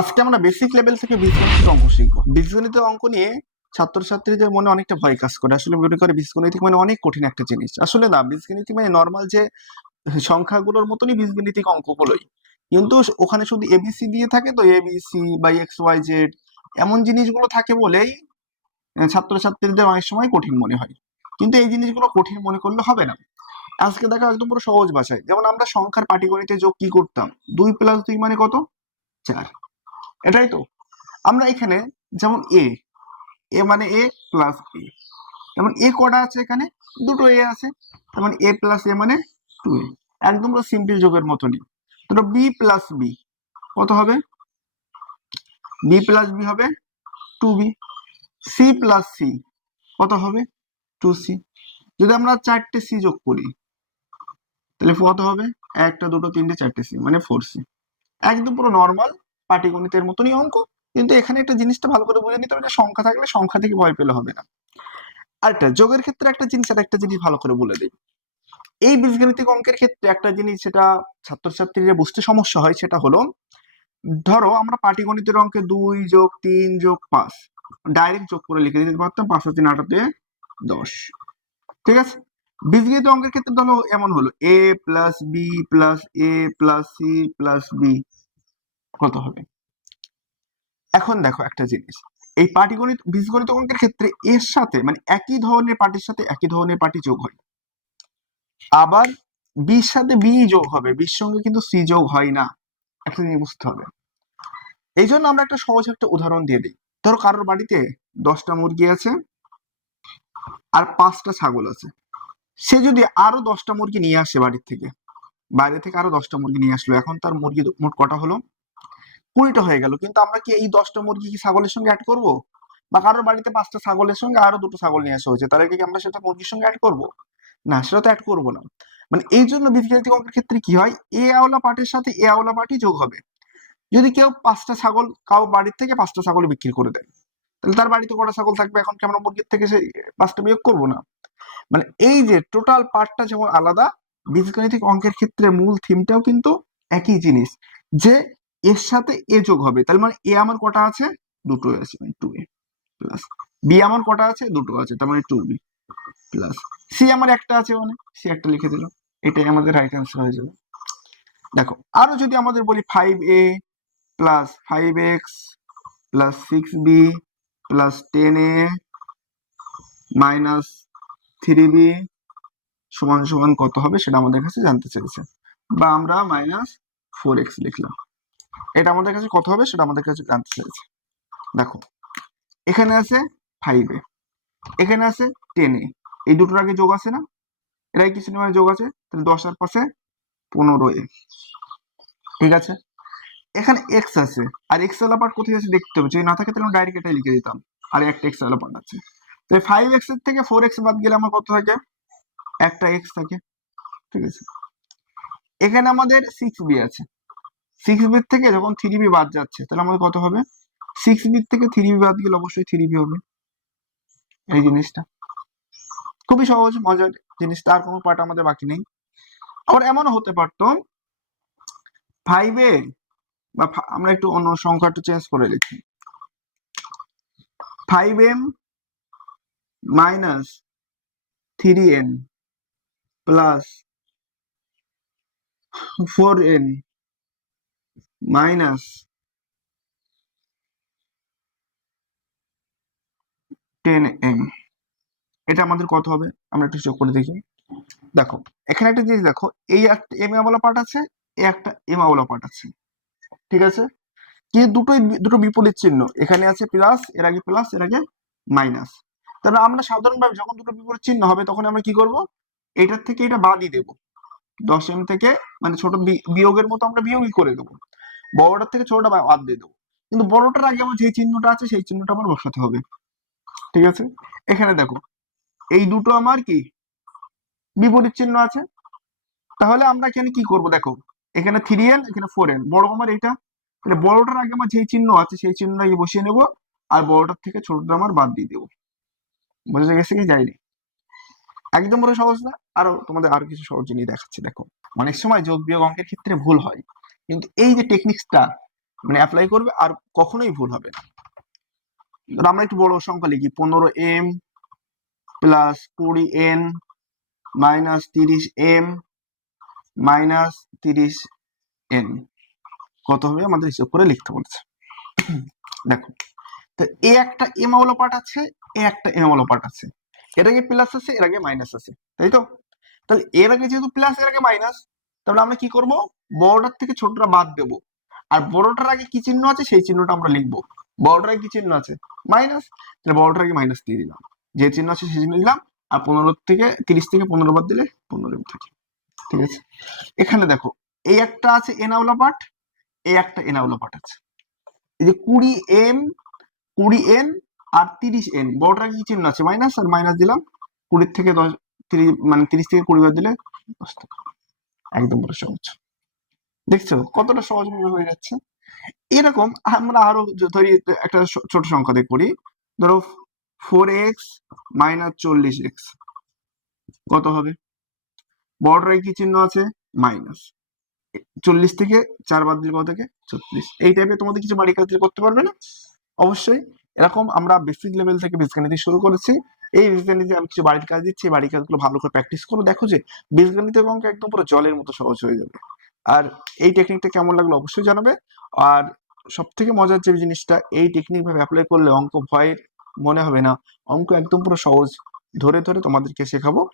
আজকে আমরা basic level থেকে বীজগণিত অঙ্ক শিখবো। বীজগণিত অঙ্ক নিয়ে ছাত্রছাত্রীদের মনে অনেকটা ভয় কাজ করে। আসলে মনে করে বীজগণিত মানে অনেক কঠিন একটা জিনিস। আসলে না, বীজগণিত মানে নর্মাল যে সংখ্যাগুলোর মতনই বীজগণিতিক অঙ্কগুলোই, কিন্তু ওখানে শুধু এবিসি দিয়ে থাকে, তো এবিসি বা এক্স ওয়াই জেড এমন জিনিসগুলো থাকে বলেই ছাত্রছাত্রীদের অনেক সময় কঠিন মনে হয়। কিন্তু এই জিনিসগুলো কঠিন মনে করলে হবে না। আজকে দেখো একদম পুরো সহজ ভাষায়, যেমন আমরা সংখ্যার পাটিগণিতে যোগ কি করতাম, 2 + 2 মানে কত, 4। এটাই তো আমরা এখানে, যেমন এ এ মানে এ প্লাস এ, যেমন এ কটা আছে এখানে, দুটো এ আছে, যেমন এ প্লাস এ মানে 2a। একদম সিম্পল যোগের মতনই। ধরো বি প্লাস বি কত হবে, বি প্লাস বি হবে 2b। সি প্লাস সি কত হবে, 2c। যদি আমরা 4টে সি যোগ করি তাহলে কত হবে, একটা দুটো তিনটে চারটে সি মানে 4c। একদম পুরো নর্মাল পাটিগণিতের মতনই অঙ্ক। কিন্তু এখানে একটা জিনিসটা ভালো করে বুঝে নিতে হবে যে সংখ্যা থাকলে সংখ্যা থেকে ভয় পেলে হবে না। আরেকটা যোগের ক্ষেত্রে একটা জিনিস ভালো করে বলে দিই। এই বীজগাণিতিক অঙ্কের ক্ষেত্রে একটা জিনিস সেটা ছাত্রছাত্রীরা বুঝতে সমস্যা হয়, সেটা হলো, ধরো আমরা পাটিগণিতের অঙ্কে 2 + 3 + 5 ডাইরেক্ট যোগ করে লিখে দিতে পারতাম, 5 × 3 = 10। ঠিক আছে। বীজগণিত অঙ্কের ক্ষেত্রে ধরো এমন হলো a plus B plus A plus C plus B কত হবে। এখন দেখো একটা জিনিস, এই পাটিগণিত বীজগণিত অঙ্কের ক্ষেত্রে এর সাথে মানে একই ধরনের পাটির সাথে একই ধরনের পাটি যোগ হয়, আবার বির সাথে বি যোগ হবে, বির সঙ্গে কিন্তু সি যোগ হয় না। একটা জিনিস বুঝতে হবে। এই জন্য আমরা একটা সহজ একটা উদাহরণ দিয়ে দিই। ধরো কারোর বাড়িতে 10টা মুরগি আছে আর 5টা ছাগল আছে। সে যদি আরো 10টা মুরগি নিয়ে আসে বাড়ির থেকে, বাইরে থেকে আরো 10টা মুরগি নিয়ে আসলো, এখন তার মুরগি মোট কটা হলো, 20টা হয়ে গেল। কিন্তু আমরা কি এই 10টা মুরগি কি ছাগলের সঙ্গে অ্যাড করব? বা কারোর বাড়িতে 5টা ছাগলের সঙ্গে আরো 2টো ছাগল নিয়ে আসা হয়েছে, তাহলে কি আমরা সেটা মুরগির সঙ্গে অ্যাড করব? না, সেটা তো অ্যাড করবো না। মানে এই জন্য বীজগাণিতিক অঙ্কের ক্ষেত্রে কি হয়, এ আওলা পার্টির সাথে এ আওলা পার্টি যোগ হবে। যদি কেউ 5টা ছাগল কাউ বাড়ির থেকে 5টা ছাগল বিক্রি করে দেয়, তাহলে তার বাড়িতে কটা ছাগল থাকবে, এখন কি আমরা মুরগির থেকে সেই 5টা বিয়োগ করবো না? মানে এই যে টোটাল পার্টটা যেমন আলাদা, বীজগাণিতিক অঙ্কের ক্ষেত্রে মূল থিমটাও কিন্তু একই জিনিস, যে এর সাথে এ যোগ হবে। তাহলে মানে এ আমার কটা আছে, দুটো আছে, মানে 2a প্লাস বি আমার কটা আছে, দুটো আছে, তার মানে 2b প্লাস সি আমার একটা আছে, মানে সি একটা লিখে দিল। এটাই আমাদের রাইট অ্যান্সার হয়ে যাবে। দেখো আরো যদি আমাদের বলি 5a plus 5x plus 6b plus 10a minus 3b সমান সমান কত হবে, সেটা আমাদের কাছে জানতে চাইছে, বা আমরা -4x লিখলাম। এটা আমাদের কাছে কত হবে সেটা আমাদের কাছে জানতে চাইছে। দেখো এখানে আছে 5a, এখানে আছে 10a, এই দুটোর আগে যোগ আছে না, এরাই কিছু নিয়মে যোগ আছে, তাহলে 10 আর 5-এ 15a। ঠিক আছে। এখানে এক্স আছে, আর এক্স ওয়ালা পার্ট কোথায় আছে দেখতে হবে, যদি না থাকে তাহলে ডাইরেক্ট এটাই লিখে দিতাম, আর একটা এক্স ওয়ালা পার্ট আছে। তো 5x এর থেকে 4x বাদ গেলে আমার কত থাকে, একটা এক্স থাকে। ঠিক আছে। এখানে আমাদের 6b আছে, 6b থেকে যখন 3b বাদ যাচ্ছে তাহলে আমাদের কত হবে, 6b থেকে 3b বাদ গেলে অবশ্যই 3b হবে। এই জিনিসটা খুবই সহজ মজার জিনিস, তার কোনো পার্ট আমাদের বাকি নেই। আবার এমনও হতে পারতো 5a বা আমরা একটু অন্য সংখ্যা একটু চেঞ্জ করে লিখি, 5m minus 3n plus 4n minus 10m। এটা আমাদের কত হবে, আমরা একটু যোগ করে দেখি। দেখো এখানে একটা জিনিস দেখো, এই একটা এম ওয়ালা পার্ট আছে, এই একটা এম ওয়ালা পার্ট আছে। ঠিক আছে। কিন্তু দুটো বিপরীত চিহ্ন, এখানে আছে প্লাস, এর আগে প্লাস, এর আগে মাইনাস। তাহলে আমরা সাধারণভাবে যখন দুটো বিপরীত চিহ্ন হবে তখন আমরা কি করব, এটার থেকে এটা বাদই দেব, 10m থেকে মানে ছোট বিয়োগের মতো আমরা বিয়োগই করে দেবো, বড়টার থেকে ছোটটা বাদ দিয়ে দেবো। কিন্তু বড়টার আগে আমার যে চিহ্নটা আছে সেই চিহ্নটা আমার বসাতে হবে। ঠিক আছে। এখানে দেখো এই দুটো আমার কি বিপরীত চিহ্ন আছে, তাহলে আমরা এখানে কি করব, দেখো এখানে 3n এখানে 4n, বড় আমার এইটা, তাহলে বড়টার আগে আমার যে চিহ্ন আছে সেই চিহ্নটাকে বসিয়ে নেব, আর বড়টার থেকে ছোটটা আমার বাদ দিয়ে দেবো। বোঝা গেছে কি যায়নি? একদম পুরো সহজ না? তোমাদের আরো কিছু সহজ জিনিস দেখাচ্ছি। দেখো অনেক সময় যোগ বিয়োগ অঙ্কের ক্ষেত্রে ভুল হয়, কিন্তু এই যে টেকনিক্সটা মানে অ্যাপ্লাই করবে আর কখনোই ভুল হবে না। আমরা একটু বড় সংখ্যা লিখি, 15m plus 20n minus 30m minus 30n কত হবে আমাদের হিসাব করে লিখতে বলছে। দেখো, তো এ একটা এম ওয়ালা পার্ট আছে, এ একটা এম ওয়ালা পার্ট আছে, এর আগে প্লাস আছে, এর আগে মাইনাস আছে, তাই তো? তাহলে এর আগে যেহেতু প্লাস, এর আগে মাইনাস, তাহলে আমরা কি করব, বড়টার থেকে ছোটটা বাদ দেব, আর বড়টার আগে কি চিহ্ন আছে সেই চিহ্নটা আমরা লিখবো। বড়টার আগে কি চিহ্ন আছে, মাইনাস, তাহলে বড়টার আগে মাইনাস দিয়ে দিলাম, যে চিহ্ন আছে সেই চিহ্ন দিলাম, আর 30 থেকে 15 বাদ দিলে 15 থাকে। ঠিক আছে, এখানে দেখো এই একটা আছে এনাওয়ালা পার্ট, এই একটা এনাওয়ালা পার্ট আছে। এই যে 20n আর 30n, বড়টার কি চিহ্ন আছে, মাইনাস, আর মাইনাস দিলাম, 20 থেকে 10, 30 মানে 30 থেকে 20 বাদ দিলে 10 টাকা। একদম পুরো সহজ, দেখছো কতটা সহজ ভাবে হয়ে যাচ্ছে। এরকম আমরা আরো ধরি একটা ছোট সংখ্যা দিয়ে করি, ধরো 4x মাইনাস 40x কত হবে, বড়টার কি চিহ্ন আছে, মাইনাস, 40 থেকে 4 বাদ দিলে কত থেকে 36। এই টাইপের তোমাদের কিছু বাড়ি কাজ করতে পারবে না অবশ্যই। এরকম আমরা বেসিক লেভেল থেকে বীজগণিত শুরু করেছি, এই বীজগণিতে আমি কিছু বাড়ির কাজ দিচ্ছি, এই বাড়ির কাজগুলো ভালো করে প্র্যাকটিস করো, দেখো যে বীজগণিতের অঙ্ক একদম পুরো জলের মতো সহজ হয়ে যাবে। আর এই টেকনিকটা কেমন লাগলো অবশ্যই জানাবে। আর সব থেকে মজার যে জিনিসটা, এই টেকনিক ভাবে অ্যাপ্লাই করলে অঙ্ক ভয়ের মনে হবে না, অঙ্ক একদম পুরো সহজ, ধরে ধরে তোমাদেরকে শেখাবো।